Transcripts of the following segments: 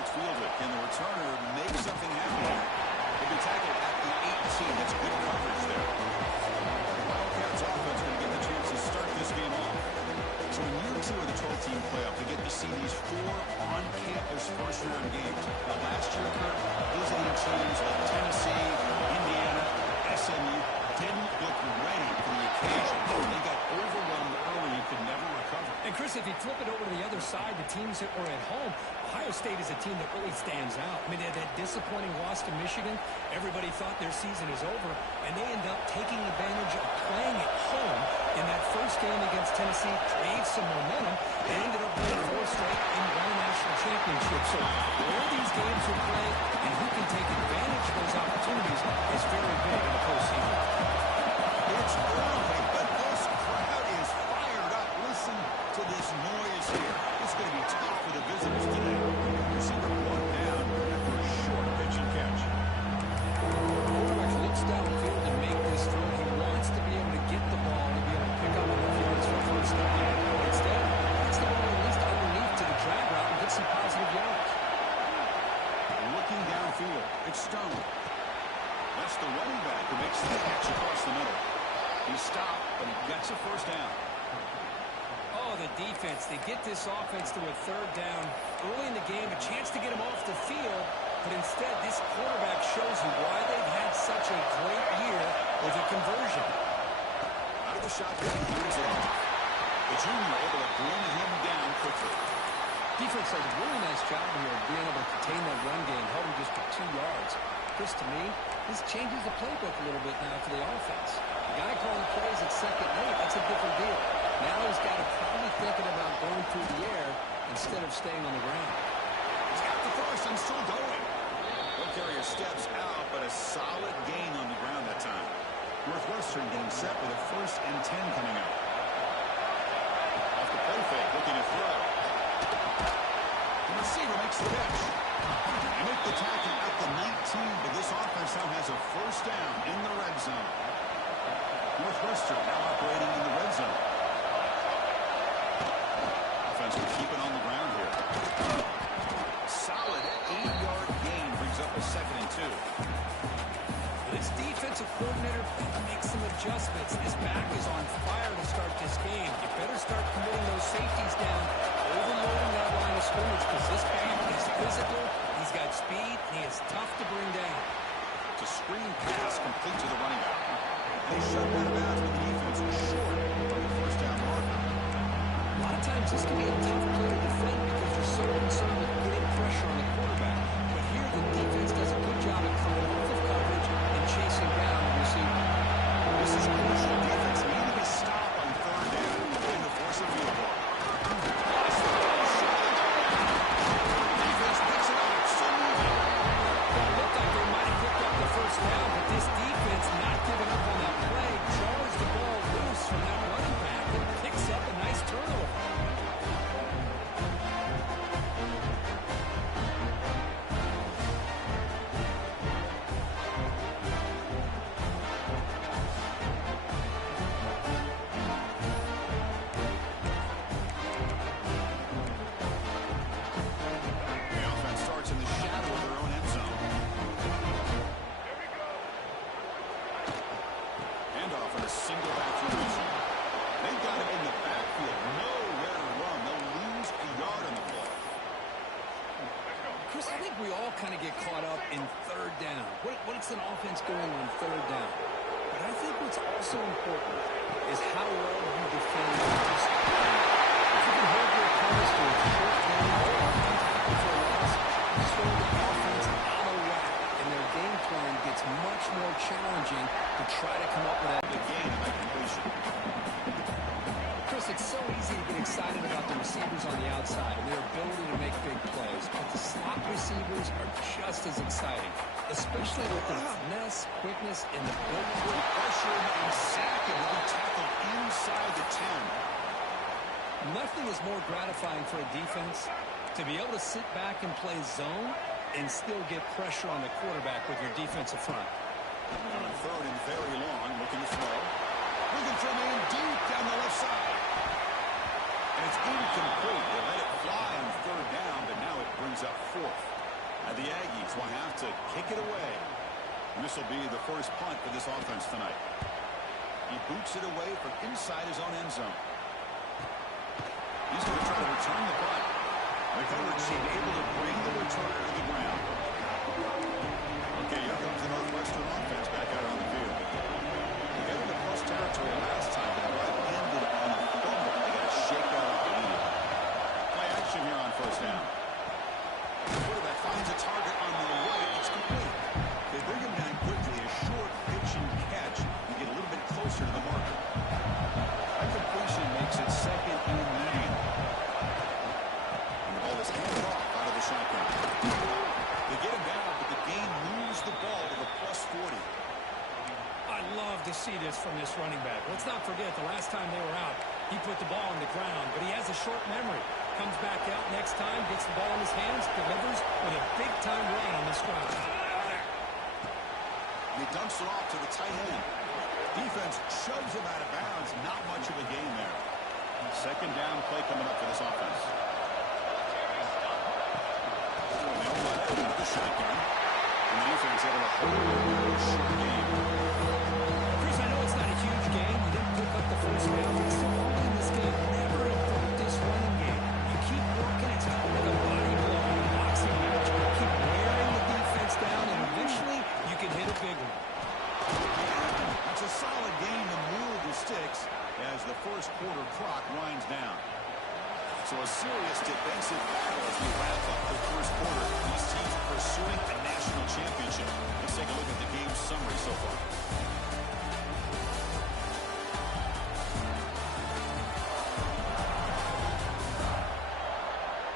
it's fielded. Can the returner make something happen here? He'll be tackled at the 18. That's good coverage there. Wildcats offense going to get the chance to start this game off. So in year 2 of the 12-team playoff, we get to see these 4 on-campus first-round games. Now, last year, Kurt, visiting teams like Tennessee, Indiana, SMU didn't look ready for the occasion. They got overwhelmed early and could never recover. And, Chris, if you flip it over to the other side, the teams that were at home, Ohio State is a team that really stands out. I mean, they had that disappointing loss to Michigan. Everybody thought their season is over, and they end up taking advantage of playing at home in that first game against Tennessee, create some momentum. They ended up winning 4 straight and won a national championship. So where these games are played and who can take advantage of those opportunities is very big in the postseason. It's early, but this crowd is fired up. Listen to this noise here. It's going to be tough for the visitors today. Receiver brought down after a short pitch and catch. Quarterback looks downfield to make this throw. He wants to be able to get the ball to be able to pick up enough yards for a first down. Instead, gets the ball at least underneath to the drag route and get some positive yards. Looking downfield, it's Stone. That's the running back who makes the catch across the middle. He stopped, but he gets a first down. Oh, the defense. They get this offense to a 3rd down. Early in the game, a chance to get him off the field. But instead, this quarterback shows you why they've had such a great year with a conversion. Out of the shotgun, here's it off. The junior able to bring him down quickly. Defense does a really nice job here of being able to contain that run game, held him just to 2 yards. Chris, to me, this changes the playbook a little bit now for the offense. The guy calling plays at 2nd and 8, that's a different deal. Now he's got to probably thinking about going through the air instead of staying on the ground. He's got the first and still going. One carrier steps out, but a solid gain on the ground that time. Northwestern getting set with a 1st and 10 coming up. Off the play fake, looking to throw. The receiver makes the catch. They make the tackle at the 19, but this offense now has a first down in the red zone. Northwestern now operating in the red zone. Offense will keep it on the ground here. Solid 8-yard gain brings up a 2nd and 2. This defensive coordinator makes some adjustments. His back is on fire to start this game. You better start committing those safeties down, overloading that line of scrimmage, because this back is physical, he's got speed, and he is tough to bring down. It's a screen pass complete to the running back. And he shut out of bounds, but the defense was short from the first down marker. A lot of times this can be a tough play to defend because you're so concerned with getting pressure on the quarterback. But here the defense does a good job of coming off of coverage and chasing down the receiver. This is crucial. Defense needed a stop on 3rd down and to force a field goal. Defense picks it up. Still moving. It looked like they might have picked up the first down, but this defense not giving up on that play, jars the ball loose from that running back and picks up a nice turnover. The offense starts in the shadow of their own end zone. Handoff in a single back formation. They've got him in the backfield. Nowhere to run. They'll lose a yard on the play. Chris, I think we all kind of get caught up in 3rd down. What's an offense going on 3rd down? But I think what's also important is how well you defend this play. If you can hold your opponents to a short game or tackle for a loss, you throw the offense out of whack, and their game plan gets much more challenging to try to come up with that The gain by completion. Chris, it's so easy to get excited about the receivers on the outside and their ability to make big plays, but the slot receivers are just as exciting, especially with the finesse, quickness, and the ability to He pressured and sacked him. He'll be tackled inside the 10. Nothing is more gratifying for a defense to be able to sit back and play zone and still get pressure on the quarterback with your defensive front. On 3rd and very long, looking to throw. Looking for a man deep down the left side. And it's incomplete. They let it fly on 3rd down, but now it brings up fourth. The Aggies will have to kick it away. And this will be the first punt for this offense tonight. He boots it away from inside his own end zone. He's going to try to return the punt. The coverage team able to bring the returner to the ground. Okay, here comes the Northwestern offense back out on the field. They got into close territory last time, but right ended on a fumble. They got to shake that off immediately. Play action here on first down. Quarterback finds a target on the right. It's complete. They bring him down quickly. A short pitch and catch. You get a little bit closer to the marker. That completion makes it second and medium. And the ball is handed off out of the shotgun. They get him down, but the game moves the ball to the +40. I love to see this from this running back. Let's not forget the last time they were out, he put the ball on the ground, but he has a short memory. Comes back out next time, gets the ball in his hands, delivers with a big-time run on this drive. He dumps it off to the tight end. Defense shoves him out of bounds. Not much of a gain there. Second down play coming up for this offense. They'll let it into the shotgun. And the defense able to hold a short game. Chris, I know it's not a huge game. You didn't pick up the first down. But so early in this game, never improve this running game. You keep working. It's kind of like a body blow in a boxing match. Keep wearing the defense down, and eventually you can hit a big one. It's a solid game to move the sticks as the first quarter clock winds down. So a serious defensive battle as we wrap up the first quarter. These teams pursuing a national championship. Let's take a look at the game summary so far.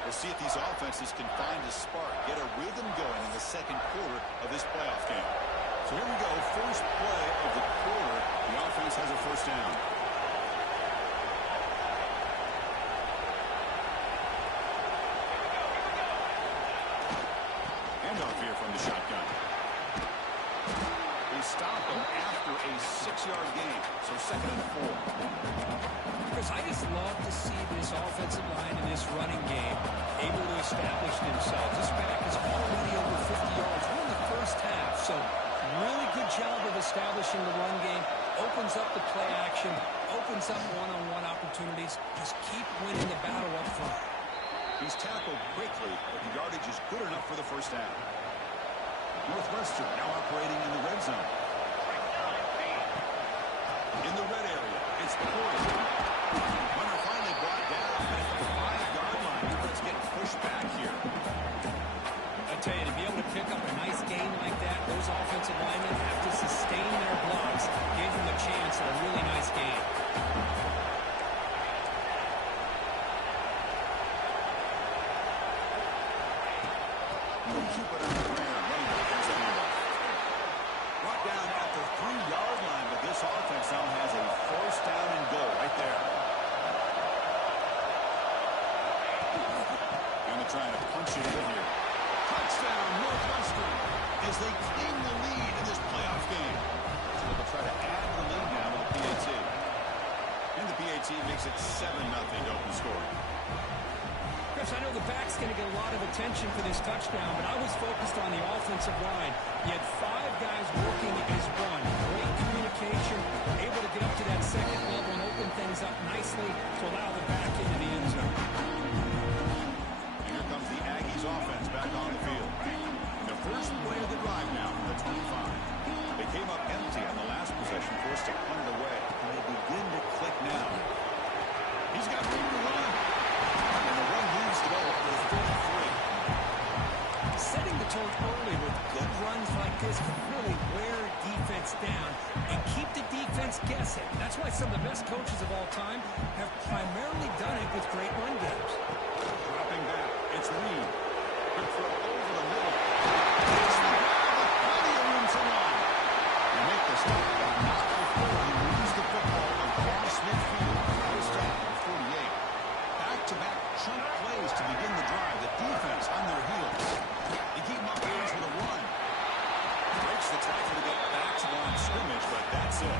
We'll see if these offenses can find a spark, get a rhythm going in the second quarter of this playoff game. So here we go, first play of the quarter. The offense has a first down. Handoff here from the shotgun. They stop him after a 6-yard gain, so second and 4. Chris, I just love to see this offensive line in this running game able to establish themselves. This back is already over 50 yards. We're in the first half, so really good job of establishing the run game. Opens up the play action, opens up one-on-one opportunities. Just keep winning the battle up front. He's tackled quickly, but the yardage is good enough for the first down. Northwestern now operating in the red zone. In the red area, it's Porter. Runner finally brought down at the 5-yard line. Let's get pushed back here. I tell you, to be able to pick up a nice gain like that, those offensive linemen have to sustain their blocks, give them a chance at a really nice gain. Keep it on the ground. Running back has a handoff. Brought down at the 3-yard line, but this offense now has a first down and goal right there. And they're trying to punch it in here. Touchdown, Northwestern, as they claim the lead in this playoff game. So they'll try to add the lead now with the PAT. And the PAT makes it 7-0 open scoring. Chris, I know the back's going to get a lot of attention for this touchdown, but I was focused on the offensive line. You had 5 guys working as one. Great communication, able to get up to that second level and open things up nicely to allow the back into the end zone. Here comes the Aggies offense back on the field. The first play of the drive now from the 25. They came up empty on the last possession, forced to punt it away. And they begin to click now. He's got room to run. And the run moves the ball for the 33. Setting the tone early with good runs like this can really wear defense down and keep the defense guessing. That's why some of the best coaches of all time have primarily done it with great run games. Dropping back, it's Reed. Good throw over the middle. Takes the ball with plenty of room to run. They make the stop, but not before he moves the football across midfield. First down, 48. Back-to-back chunk plays to begin the drive. The defense on their heels. They keep him up hands with a run. Breaks the tackle to get back to the line of scrimmage, but that's it.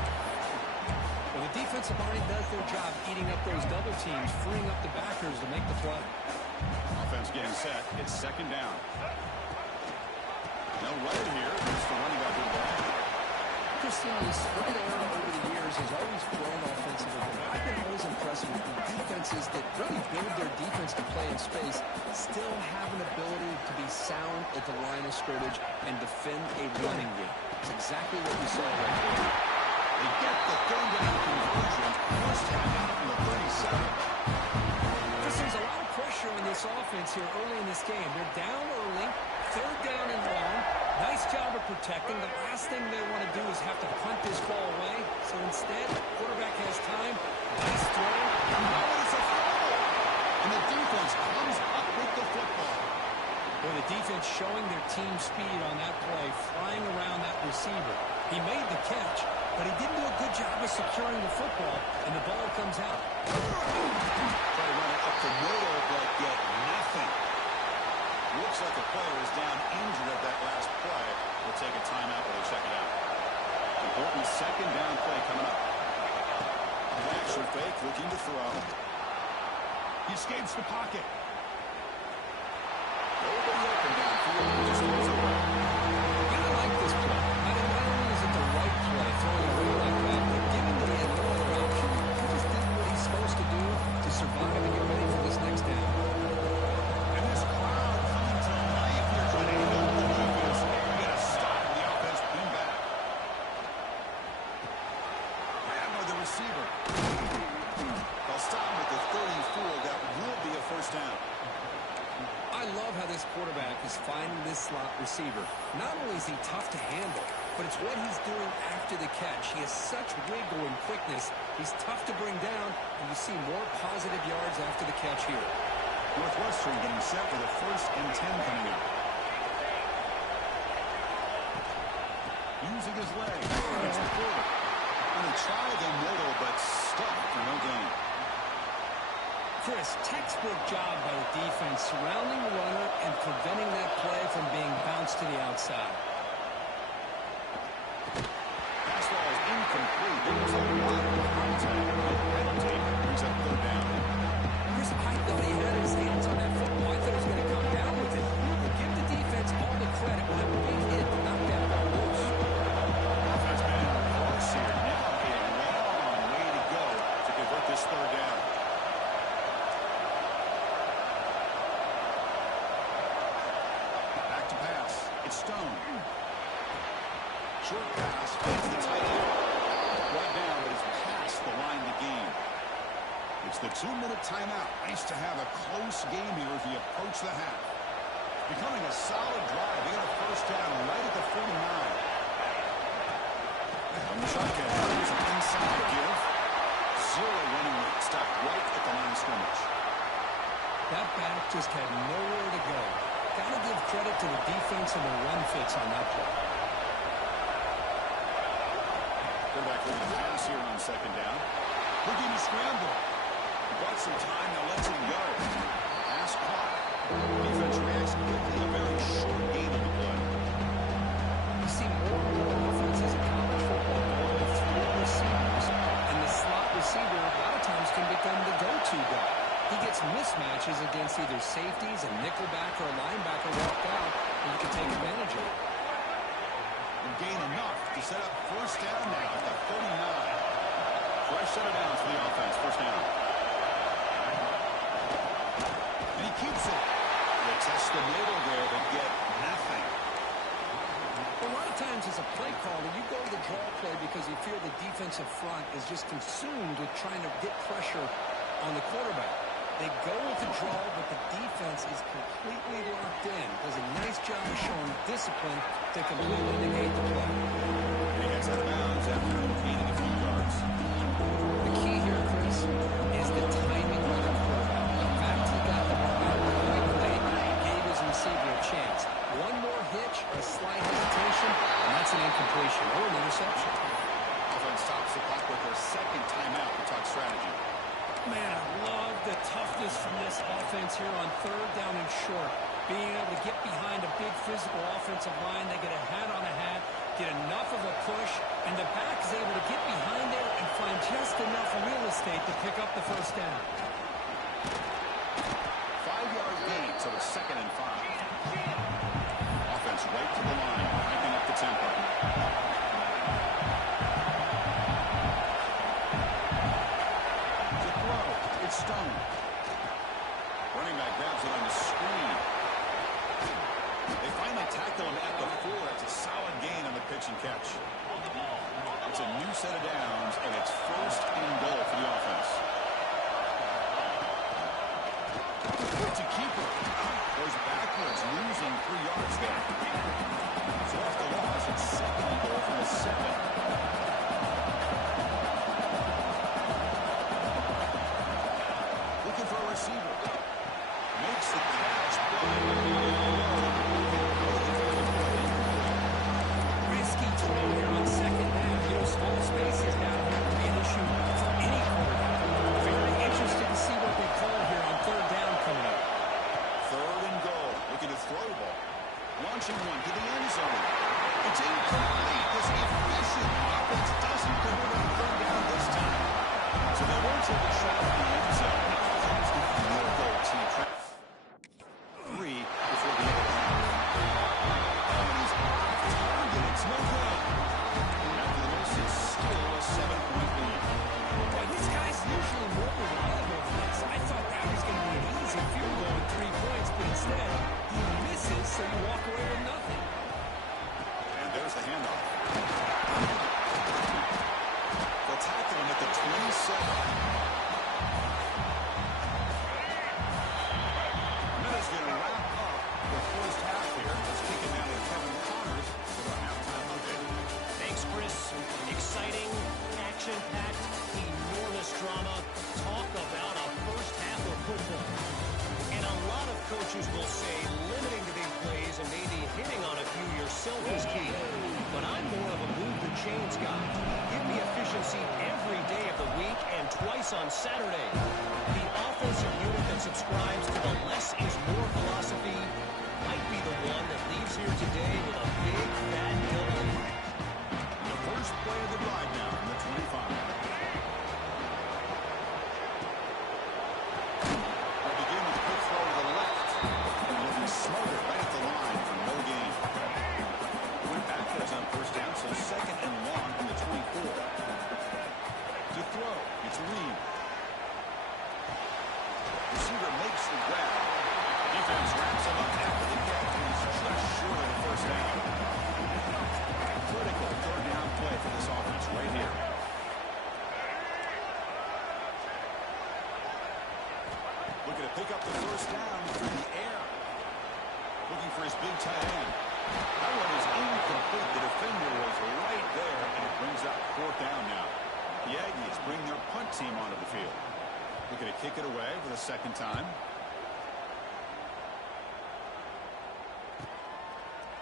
Well, the defensive line does their job eating up those double teams, freeing up the backers to make the play. offense getting set. It's second down. No running here. Here's the running back in the ball. Christian, spread out over the years has always grown offensively. I've been always impressed with the defenses that really build their defense to play in space, still have an ability to be sound at the line of scrimmage and defend a running game. It's exactly what we saw right here. They get the third down conversion. First time out from the 37. There's a lot of pressure on this offense here early in this game. They're down early, third down and long. Nice job of protecting. The last thing they want to do is have to punt this ball away. So instead, quarterback has time. Nice throw. Now it's a fumble. And the defense comes up with the football. Well, the defense showing their team speed on that play, flying around that receiver. He made the catch, but he didn't do a good job of securing the football, and the ball comes out. Try to run it up the middle, but get nothing. Looks like the player is down injured at that last play. We'll take a timeout while they check it out. Important second down play coming up. Action fake, looking to throw. He escapes the pocket. Nobody open downfield. He just throws it away. I like this play. Not only is it the right play, throwing away like that, but given the another option, he just did what he's supposed to do to survive and get ready for this next down. And this crowd coming to life here, trying to help the defense get a stop in the offense. Bring back. And with the receiver. They'll stop with the 34. That will be a first down. I love how this quarterback is finding this slot receiver. Not only is he tough to handle, but it's what he's doing after the catch. He has such wiggle and quickness. He's tough to bring down, and you see more positive yards after the catch here. Northwestern getting set for the 1st and 10 coming up. Using his leg. It's the quarter. Going to try the middle, but stuck for no gain. Chris, textbook job by the defense surrounding the runner and preventing that play from being bounced to the outside. Pass ball is incomplete. There was a lot of contact. No penalty. Brings up third down. Chris, I thought he had his hands on that football. I thought he was going to come down with it. But give the defense all the credit when a big hit to knock that ball loose. Offense been in reverse here. Now a long way to go to convert this third down. It's Stone. Short pass, finds the tight end. Brought down, but it's past the line to gain. It's the 2-minute timeout. Nice to have a close game here as we approach the half. Becoming a solid drive. They got a first down right at the 49. From the shotgun, here's an inside give. Zero running room. Stopped right at the line of scrimmage. That back just had nowhere to go. Got to give credit to the defense and the run fits on that play. Quarterback looking to pass here on second down. Looking to scramble. He bought some time, now lets him go. Pass caught. Defense reacts quickly. A very short gain on the play. You see more and more offenses in college football going with 3 receivers, and the slot receiver a lot of times can become the go-to guy. He gets mismatches against either safeties, a nickelback, or a linebacker walked out, and you can take advantage of it. And gain enough to set up first down now at the 39. Fresh set of downs for the offense. First down. And he keeps it. They test the middle there, but get nothing. A lot of times as a play caller, you go to the draw play because you feel the defensive front is just consumed with trying to get pressure on the quarterback. They go with the draw, but the defense is completely locked in. Does a nice job of showing discipline to completely negate the play. And he gets out of bounds after gaining a few yards. The key here, Chris, is the timing by the quarterback. The fact he got the ball out quickly gave his receiver a chance. One more hitch, a slight hesitation, and that's an incompletion or an interception. Offense stops the clock with their second timeout to talk strategy. Man, I love the toughness from this offense here on third down and short. Being able to get behind a big physical offensive line, they get a hat on a hat, get enough of a push, and the back is able to get behind there and find just enough real estate to pick up the first down. 5-yard gain to solid gain on the pitch and catch. It's a new set of downs, and it's first and goal for the offense. To keeper. Goes backwards, losing 3 yards there. So off the loss, it's second and goal from the 7. Looking for a receiver. Makes the catch. Risky throw here on second down. You know, small spaces now have to be an issue for any quarterback. Very interested to see what they call here on third down coming up. Third and goal. Looking to throw the ball. Launching one to the end zone. It's incomplete. This efficient offense doesn't deliver the third down this time. So they won't take a shot at the end zone. Now comes the field goal team. 3 before the end of the half. And he's off target. It's no good. And after the miss, it's still a 7-point lead. Boy, these guys usually more reliable than this. I thought that was going to be an easy field goal with 3 points, but instead, he misses, so you walk away with nothing. And there's the handoff. They'll tackle him at the 27. Minutes going to wrap up the first half here. Let's kick it down to Kevin Connors for our halftime update. Thanks, Chris. Exciting, action-packed, enormous drama. Talk about a first half of football. And a lot of coaches will say limiting the big plays and maybe hitting on a few yourself is key. But I'm more of a move the chains guy. Give me efficiency every day of the week and twice on Saturday. The offensive unit that subscribes to the less is more philosophy might be the one that leaves here today with a big, fat W. The first play of the drive now from the 25. We'll begin with a quick throw to the left. Looking smothered right at the line for no gain. Went backwards on first down, so second and long from the 24. To throw, it's Reed. Receiver makes the grab. Defense wraps him up after the catch. He's just short of the first down. Critical third down play for this offense right here. Looking to pick up the first down through the air. Looking for his big tight end. That one is incomplete. The defender was right there, and it brings up fourth down now. The Aggies bring their punt team onto the field. Looking to kick it away for the second time.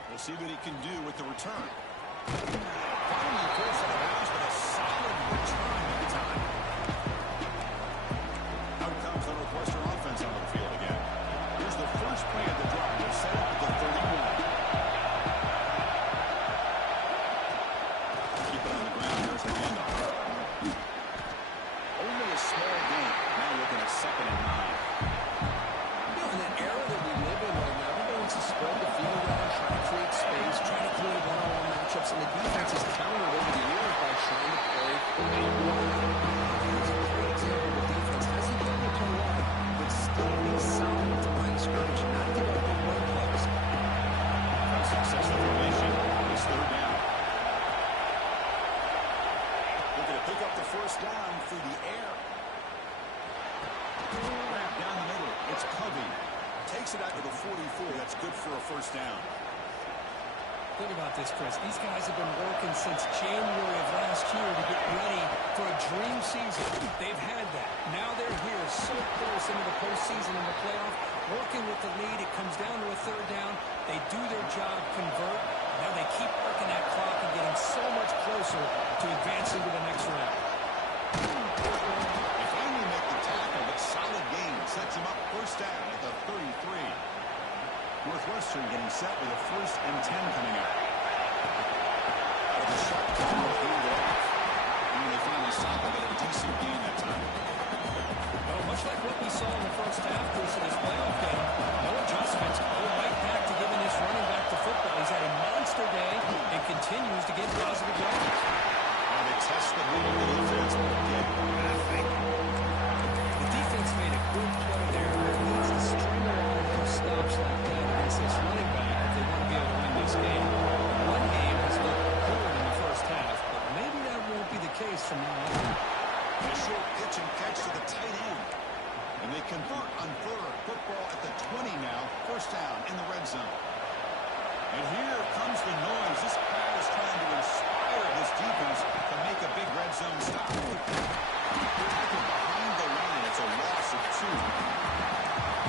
We'll see what he can do with the return. Finally forced out of bounds, but a solid return every time. Out comes the Northwestern offense onto the field again. Here's the first play of the drive. They're set up at the 31. Keep it on the ground. There's the handoff. Only a small gain. Now looking at second and 9. You know, in the era that we live in right now, everybody wants to spread the field around, try to create space, try to create one-on-one matchups, and the defense has countered over the years by trying to play out-wide. Here's a great example of defense. Hasn't been able to run, but still be solid at the line of scrimmage and not give up on run plays. From successful formation, it's third down. Looking to pick up the first down through the air. Wrap down the middle. It's Covey. Takes it out to the 44. That's good for a first down. Think about this, Chris. These guys have been working since January of last year to get ready for a dream season. They've had that. Now they're here so close into the postseason and the playoff, working with the lead. It comes down to a third down. They do their job, convert. Now they keep working that clock and getting so much closer to advancing to the next round. They finally make the tackle, but solid gain sets him up first down at the 33. Northwestern getting set with a first and 10 coming up. Out of the shot, hand it off. And they finally stop it at a decent gain that time. Well, much like what we saw in the first half, Chris, of this playoff game, no adjustments. Go right back to giving this running back the football. He's had a monster day and continues to get positive yards. And they test the move of the defense, but again, nothing. The defense made a good play there. It needs to string along those stops like that against this running back if they want to be able to win this game. One game And here comes the noise. This crowd is trying to inspire this defense to make a big red zone stop. Tackle behind the line. It's a loss of 2.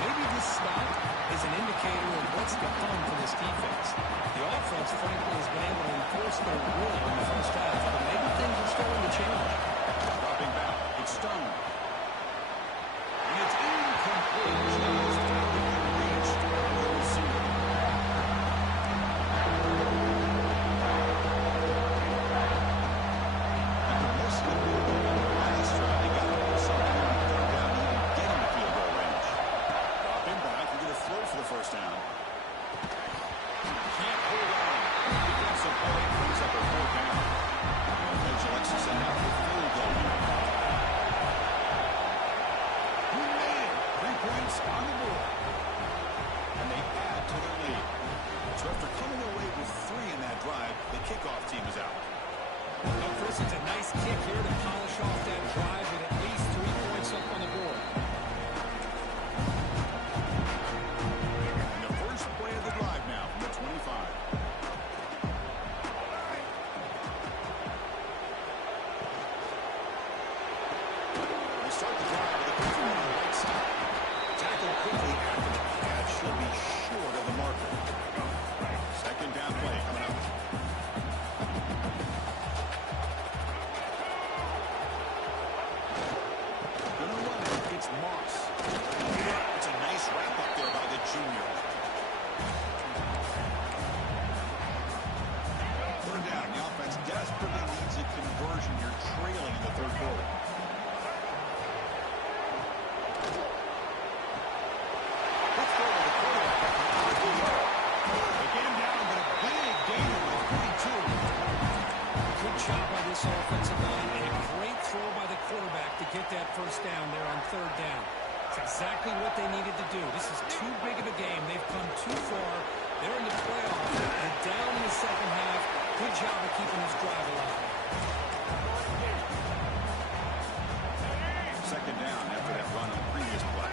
Maybe this stop is an indicator of what's to come for this defense. The offense, frankly, has been able to enforce their will in the first half, but maybe things are starting to change. Dropping back. It's Stone. And it's incomplete. Just out of the reach of the receiver. After missing the field goal in the last drive, they got to do something on third down to even get in the field goal range. Dropping back. We're going to throw for the first down. Can't hold on. Defensive play brings up a fourth down. Coach Alexis set out for field goal here. He made it. 3 points on the board. And they add to their lead. So after coming away with 3 in that drive, the kickoff team is out. Well, Chris, it's a nice kick here to polish off that drive with at least 3 points up on the board. And the first play of the drive now from the 25. They start the drive with a quick one on the right side. Tackle quickly after the catch. She'll be short of the marker. Second down play coming up. Gonna run it. It's Moss. It's a nice wrap up there by the junior. Third down. The offense desperately needs a conversion here, trailing in the third quarter. Let's go to the quarterback. They get him down, but a big gain of 42. Good job by this offensive line and a great throw by the quarterback to get that first down there on third down. It's exactly what they needed to do. This is too big of a game. They've come too far. They're in the playoffs. They're down in the second half. Good job of keeping this drive alive. Second down after that run on the previous play.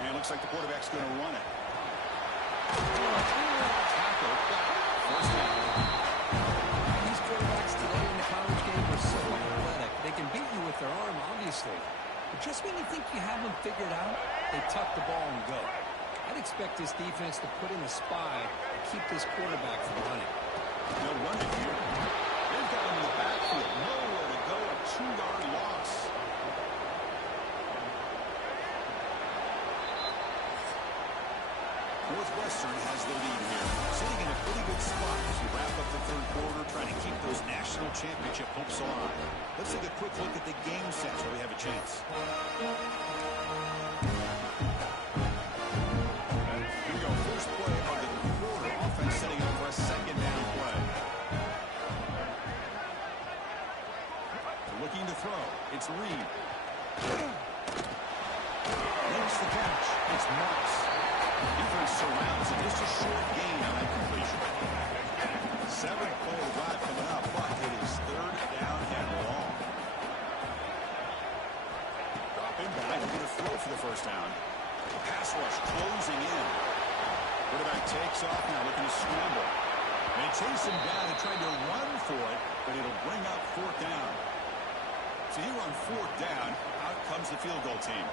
And it looks like the quarterback's going to run it. Tackle. First down. These quarterbacks today in the college game are so athletic. They can beat you with their arm, obviously. But just when you think you have them figured out, they tuck the ball and go. I'd expect this defense to put in a spy and keep this quarterback from running. They'll run it here. They've got him in the backfield. Nowhere to go. A 2-yard loss. Northwestern has the lead here. Sitting in a pretty good spot as we wrap up the third quarter, trying to keep those national championship hopes alive. Let's take a quick look at the game sets where we have a chance. Here we go. First play of the quarter. Offense setting up for a second down play. They're looking to throw. It's Reed. Makes the catch. It's Moss. Defense surrounds it. Just a short gain on that completion. 7th play of the drive coming up, but it is third down and long. Dropping back. We're going to throw for the first down. Pass rush closing in. Quarterback takes off now, looking to scramble. They chase him down and try to run for it, but it'll bring up fourth down. So here on fourth down, out comes the field goal team.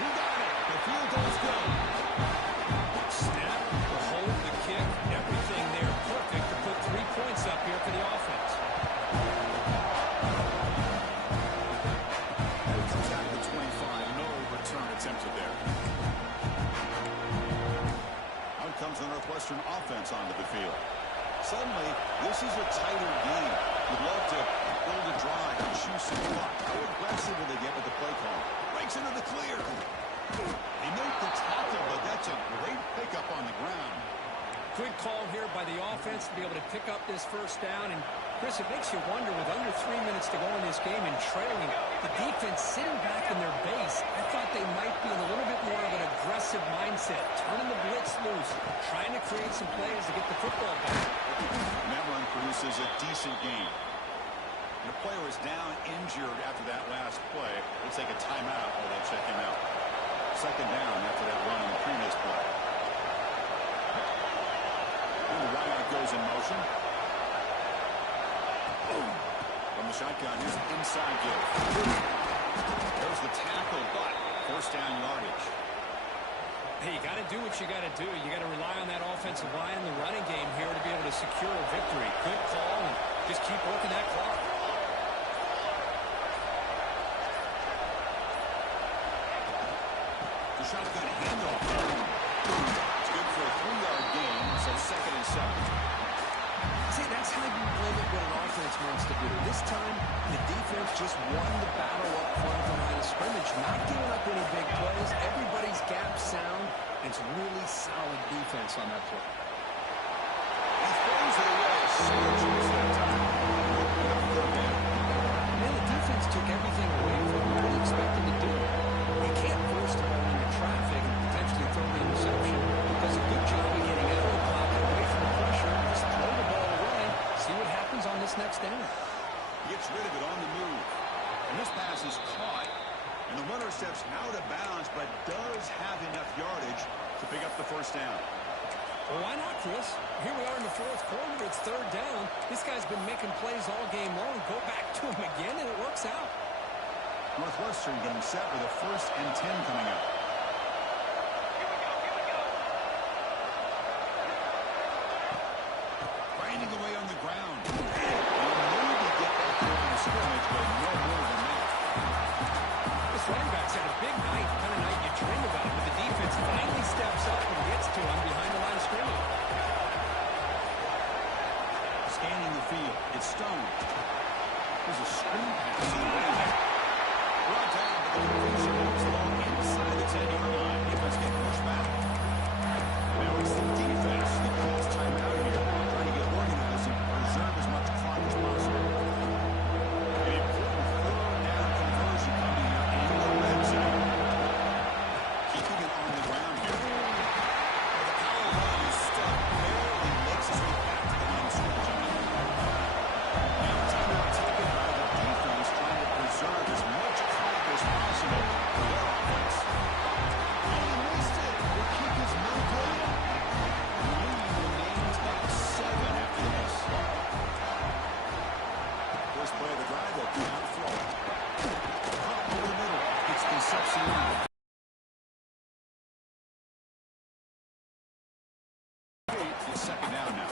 Who got it? The field goal's good. Snap, the hold, the kick, everything there perfect to put 3 points up here for the offense. And it comes down to the 25. No return attempted there. Out comes the Northwestern offense onto the field. Suddenly, this is a tighter game. Would love to build a drive and choose some clock. How aggressive will they get with the play call? Breaks into the clear. They make the tackle, but that's a great pickup on the ground. Good call here by the offense to be able to pick up this first down. And, Chris, it makes you wonder, with under 3 minutes to go in this game and trailing, the defense sitting back in their base, I thought they might be in a little bit more of an aggressive mindset, turning the blitz loose, trying to create some plays to get the football back. Memron produces a decent game. The player is down injured after that last play. We'll take a timeout while they check him out. onside give. There's the tackle, but first down yardage. Hey, you got to do what you got to do. You got to rely on that offensive line in the running game here to be able to secure a victory. Good call, and just keep working that clock. The shotgun handoff. It's good for a 3-yard gain, so 2nd and 7. See, that's how you limit what an offense wants to do. This time, the defense just won the battle up front of the line of scrimmage, not giving up any big plays. Everybody's gap sound. It's really solid defense on that play. He throws it away. Surges that time. Man, the defense took everything away from him. What do you expect him to do? You can't force the ball into traffic and potentially throw the interception. Does a good job of getting out of the pocket, away from the pressure, and just throw the ball away. See what happens on this next down. Gets rid of it on the move. And this pass is caught. And the runner steps out of bounds, but does have enough yardage to pick up the first down. Well, why not, Chris? Here we are in the 4th quarter. It's 3rd down. This guy's been making plays all game long. Go back to him again, and it works out. Northwestern getting set with a 1st and 10 coming up. Grinding away on the ground. Maybe get back to the scrimmage, but no more than that. This running back's had a big night, the kind of night you dream about it, but the defense finally steps up and gets to him behind the line of scrimmage. Scanning the field. It's Stone. There's a screen pass. Brought down, but the completion moves along inside the 10-yard line. Defense get pushed back. Now it's the defense that calls timeout here, trying to get organized and preserve as much clock as possible. An important 4th down conversion coming here in the red zone. Keeping it on the ground here. The power run is stuck. Barely makes his way back to the line of scrimmage. Now timeout taken by the defense, trying to preserve as much clock as possible for their offense. He missed it. The kick is no good. The lead remains at 7 after this. First play of the drive, they'll come out throw. Up over the middle. It's Concepcion. It's 2nd down now.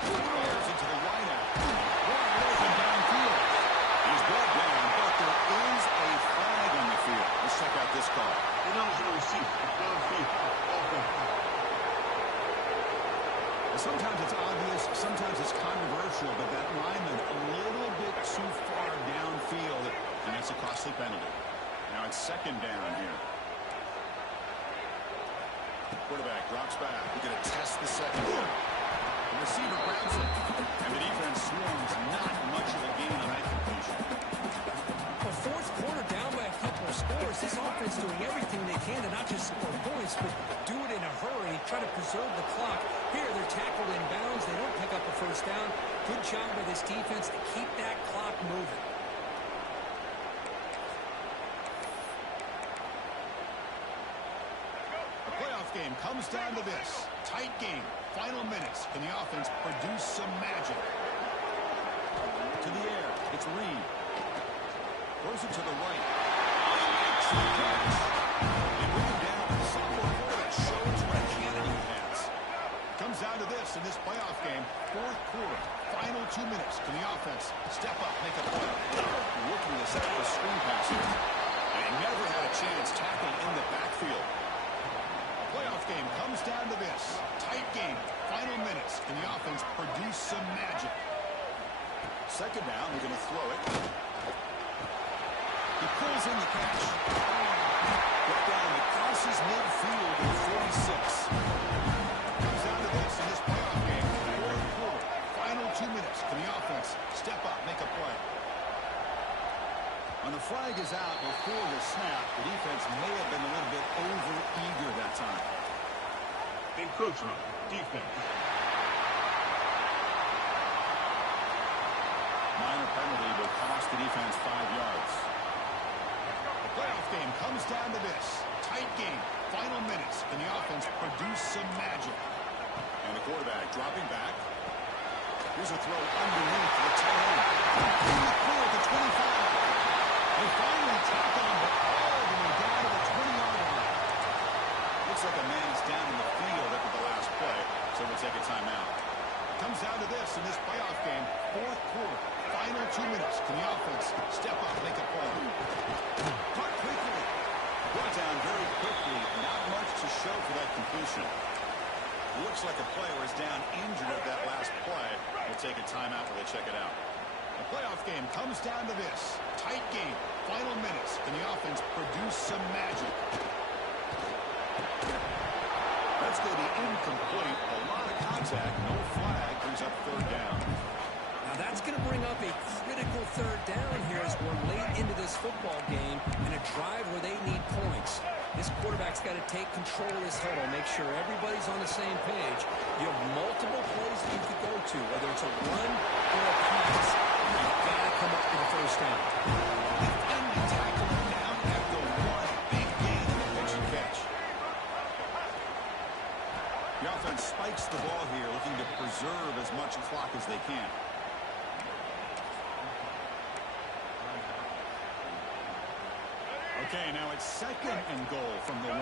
Fires into the wideout. Wide open downfield. He's brought down, but there is a flag on the field. Let's check out this call. Sometimes it's obvious, sometimes it's controversial, but that lineman a little bit too far downfield, and that's a costly penalty. Now it's 2nd down here. Quarterback drops back. We're going to test the secondary. The receiver grabs it, and the defense swarms. Not much of a gain on that completion. A 4th quarter down by a couple of scores. This offense doing everything they can to not just score points, but do it in a hurry, try to preserve the clock. Here, they're tackled in bounds. They don't pick up a first down. Good job by this defense to keep that clock moving. The playoff game comes down to this. Tight game. Final minutes. Can the offense produce some magic? To the air. It's Reed. Throws it to the right. Makes the catch. They bring him down. The sophomore quarterback shows what a cannon he has. Comes down to this in this playoff game. 4th quarter. Final 2 minutes. Can the offense step up, make a play? Working this out with screen passes. And he never had a chance tackled in the backfield. Playoff game comes down to this. Tight game. Final minutes. Can the offense produce some magic? 2nd down. They're going to throw it. He pulls in the catch. Brought down and crosses midfield at 46. Comes down to this in this playoff game. 4th quarter. Final 2 minutes. Can the offense step up, make a play? When the flag is out before the snap, the defense may have been a little bit over-eager that time. Encroachment. Defense. Minor penalty will cost the defense 5 yards. Playoff game comes down to this. Tight game. Final minutes. Can the offense produce some magic? And the quarterback dropping back. Here's a throw underneath the tight end. In the clear at the 25. They finally tackle him all the way down to the 20-yard line. Looks like a man is down in the field after the last play, so we'll take a timeout. Comes down to this in this playoff game. Fourth quarter. Final 2 minutes. Can the offense step up, make a play? Caught quickly. Brought down very quickly. Not much to show for that completion. Looks like a player is down injured at that last play. We'll take a timeout while they check it out. The playoff game comes down to this. Tight game. Final minutes. Can the offense produce some magic? That's going to be incomplete. A lot of contact. No flag. Brings up third down. Now that's going to bring up a critical third down here as we're late into this football game and a drive where they need points. This quarterback's got to take control of this huddle, make sure everybody's on the same page. You have multiple plays that you could go to, whether it's a run or a pass. You've got to come up with a first down. And you tackle him down after one big gain in the pitch and catch. The offense spikes the ball here, looking to preserve as much clock as they can. Okay, now it's second and goal from the 1.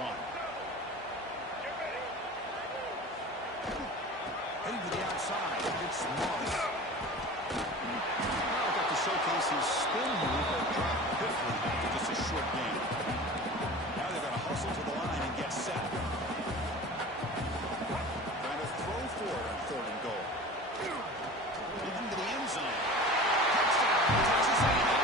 Heading to the outside. It's Moss. Now got to showcase his spin move, but dropped quickly after just a short gain. Now they've got to hustle to the line and get set. Trying to throw for it on third and goal. Into the end zone. Touchdown, Texas A&M.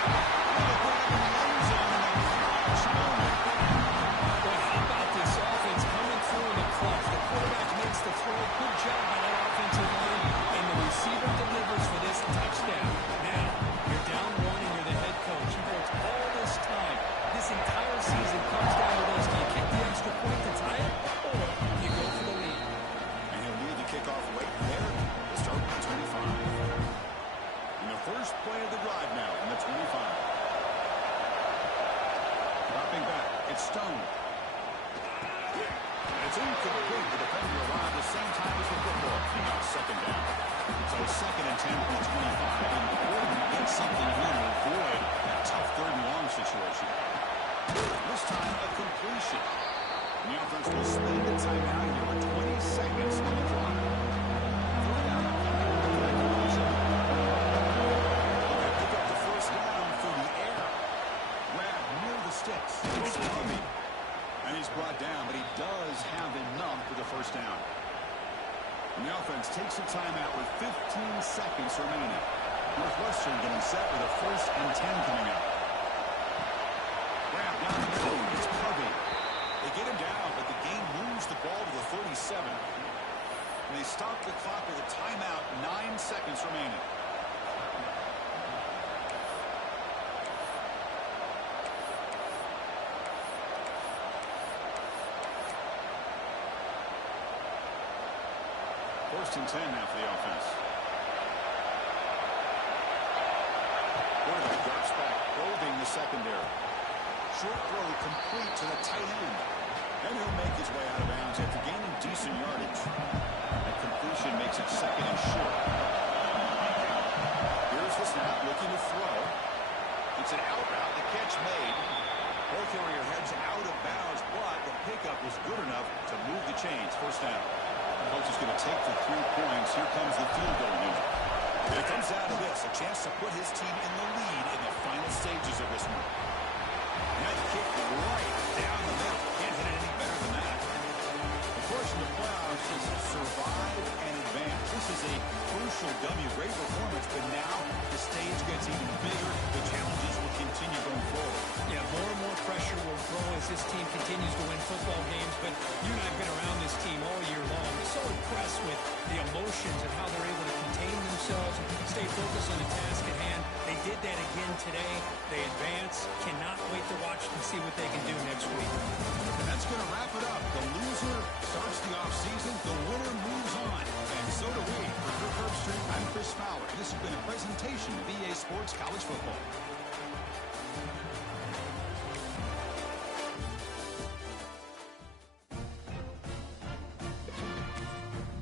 The throw, good job by that offensive line, and the receiver delivers for this touchdown. Now, you're down 1 and you're the head coach. You've worked all this time. This entire season comes down to this. Do you kick the extra point to tie it, or do you go for the lead? And he'll need to kick off right there to start at 25. And the first play of the drive now on the 25. Dropping back, it's Stone. It's incomplete. The defender arrived at the same time as the football. And now second down. So second and 10 from the 25. And important to get something here to avoid that tough third and long situation. This time a completion. And the offense will spend the timeout here with 20 seconds on the clock. Third down. They pick up the first down through the air. Grab near the sticks. It's Covey. And he's brought down, but he does have enough for the first down. And the offense takes a timeout with 15 seconds remaining. Northwestern getting set with a first and 10 coming up. Grab down the middle. It's Covey. They get him down, but the game moves the ball to the 37. And they stop the clock with a timeout, 9 seconds remaining. First and 10 now for the offense. Quarterback drops back, probing the secondary. Short throw complete to the tight end. And he'll make his way out of bounds after gaining decent yardage. That completion makes it second and short. Here's the snap, looking to throw. It's an out route, the catch made. Ball carrier heads out of bounds, but the pickup was good enough to move the chains. First down. Coach is going to take the 3 points. Here comes the field goal unit. And it comes out of this, a chance to put his team in the lead in the final stages of this one. And that kick right down the middle. Can't hit it any better than that. Of course, in the playoffs is survive and advance. This is a crucial W. Great performance, but now the stage gets even bigger. The challenges will continue going forward. Yeah, more and more pressure will grow as this team continues to win football games, but you and I have been around this team all year long. I'm so impressed with the emotions and how they're able to contain themselves and stay focused on the task at hand. They did that again today. They advance. Cannot wait to watch and see what they can do next week. And that's going to wrap it up. The loser starts the offseason. The winner moves on. And so do we. For Kirk Herbstreit, I'm Chris Fowler. This has been a presentation of EA Sports College Football.